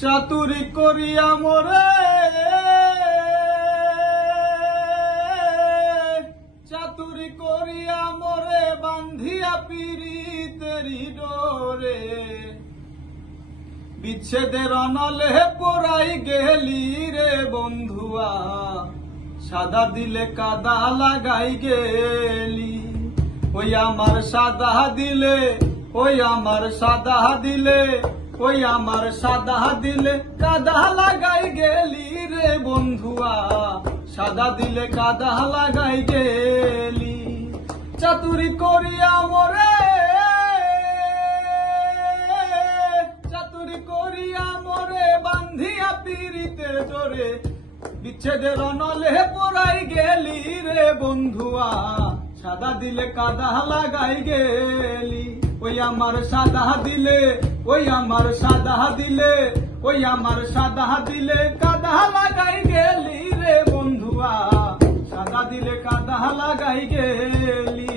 চাতুরি করিয়া মোরে, চাতুরি করিয়া মোরে বান্ধিয়া পিরিতেরি ডোরে, বিচ্ছেদের অনলে পোড়াই গেলি রে বন্ধুয়া, সাদা দিলে কাদা লাগাই গেলি। ওই আমার সাদা দিলে, ওই আমার সাদা দিলে, ওই আমার সাদা দিলে কাদা লাগাই গেলি রে বন্ধুয়া, সাদা দিলে কাদা লাগাই গেলি। চাতুরি করিয়া মোরে, চাতুরি করিয়া মোরে বান্ধিয়া পিরিতের জোরে, বিচ্ছেদের অনলে পোড়াই গেলি রে বন্ধুয়া, সাদা দিলে কাদা লাগাই গেলি। ওই আমার সাদা দিলে, ওই আমার সাদা দিলে, ওই আমার সাদা দিলে কাদা লাগাই গেলি রে বন্ধুয়া, সাদা দিলে কাদা লাগাই গেলি।